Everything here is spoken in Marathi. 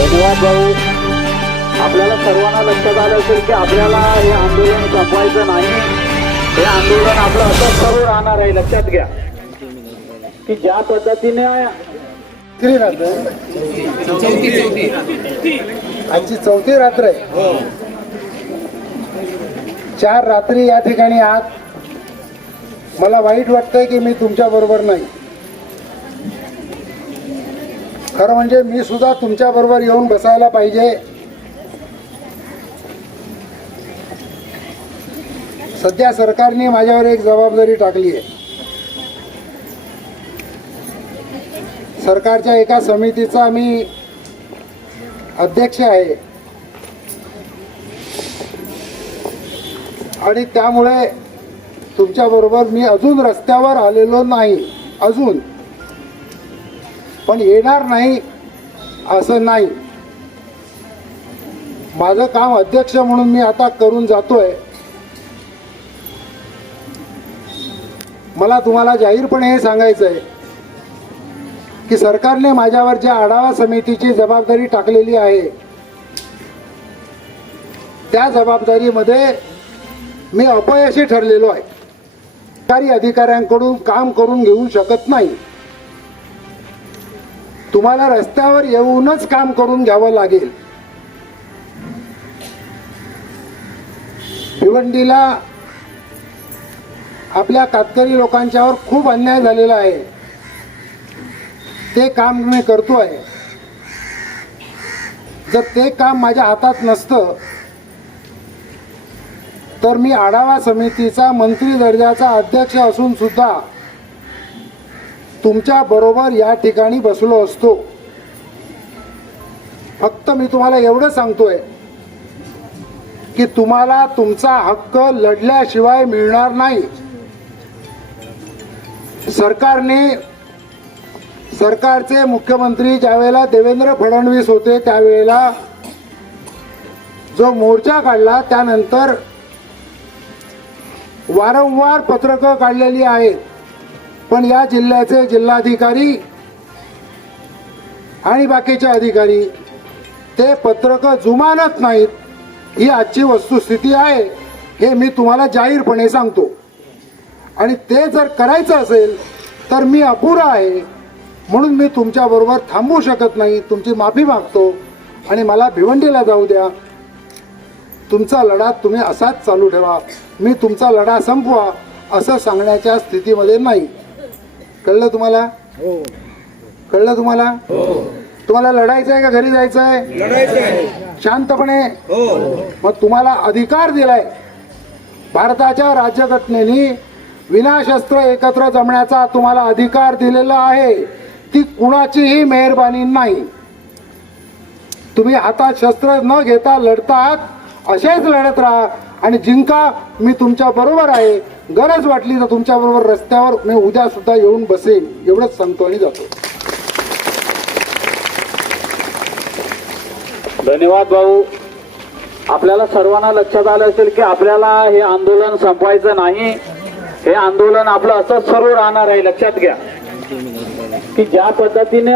धन्यवाद भाऊ. आपल्याला सर्वांना लक्षात आलं असेल की आपल्याला हे आंदोलन संपवायचं नाही. हे आंदोलन आपलं असं सुरू राहणार आहे. लक्षात घ्या. की ज्या पद्धतीने किती रात्र? आजची चौथी रात्र आहे. चार रात्री या ठिकाणी आत मला वाईट वाटतंय की मी तुमच्या बरोबर नाही. खरं म्हणजे मी सुद्धा तुमच्या बरोबर येऊन बसायला पाहिजे. सध्या सरकारने माझ्यावर एक जबाबदारी टाकली आहे. सरकारच्या एका समितीचा मी अध्यक्ष आहे. आणि त्यामुळे तुमच्याबरोबर मी अजून रस्त्यावर आलेलो नाही. अजून. पण येणार नाही असं नाही. माझं काम अध्यक्ष म्हणून मी आता करून जातोय. मला तुम्हाला जाहीरपणे हे सांगायचं आहे की सरकारने माझ्यावर ज्या आढावा समितीची जबाबदारी टाकलेली आहे. त्या जबाबदारीमध्ये मी अपयशी ठरलेलो आहे. सरकारी अधिकाऱ्यांकडून काम करून घेऊ शकत नाही. तुम्हाला रस्त्यावर येऊनच काम करून घ्यावं लागेल. भिवंडीला आपल्या कातकरी लोकांच्यावर खूप अन्याय झालेला आहे. ते काम मी करतोय जर ते काम माझ्या हातात नसतं तर मी आढावा समितीचा मंत्री दर्जाचा अध्यक्ष असून सुद्धा तुमच्या बरोबर या ठिकाणी बसलो असतो. फक्त मी तुम्हाला एवढं सांगतोय की तुम्हाला तुमचा हक्क लढल्याशिवाय मिळणार नाही. सरकारने सरकारचे मुख्यमंत्री ज्यावेळेला देवेंद्र फडणवीस होते त्यावेळेला जो मोर्चा काढला त्यानंतर वारंवार पत्रकं काढलेली आहेत. पण या जिल्ह्याचे जिल्हाधिकारी आणि बाकीचे अधिकारी ते पत्रकं जुमानत नाहीत. ही आजची वस्तुस्थिती आहे हे मी तुम्हाला जाहीरपणे सांगतो. आणि ते जर करायचं असेल तर मी अपुरा आहे. म्हणून मी तुमच्याबरोबर थांबू शकत नाही तुमची माफी मागतो. आणि मला भिवंडीला जाऊ द्या. तुमचा लढा तुम्ही असाच चालू ठेवा. मी तुमचा लढा संपवा असं सांगण्याच्या स्थितीमध्ये नाही. कळलं तुम्हाला? कळलं तुम्हाला? तुम्हाला लढायचं आहे का घरी जायचं आहे? शांतपणे. मग तुम्हाला अधिकार दिलाय. भारताच्या राज्यघटनेने विनाशस्त्र एकत्र जमण्याचा तुम्हाला अधिकार दिलेला आहे. ती कुणाचीही मेहरबानी नाही. तुम्ही हातात शस्त्र न घेता लढतात. असेच लढत राहा आणि जिंका मी तुमच्या बरोबर आहे. गरज वाटली तर तुमच्याबरोबर रस्त्यावर मी उद्या सुद्धा येऊन बसेन एवढंच सांगतो आणि जातो. धन्यवाद भाऊ. आपल्याला सर्वांना लक्षात आलं असेल की आपल्याला हे आंदोलन संपवायचं नाही. हे आंदोलन आपलं असंच सर्व राहणार आहे लक्षात घ्या. की ज्या पद्धतीने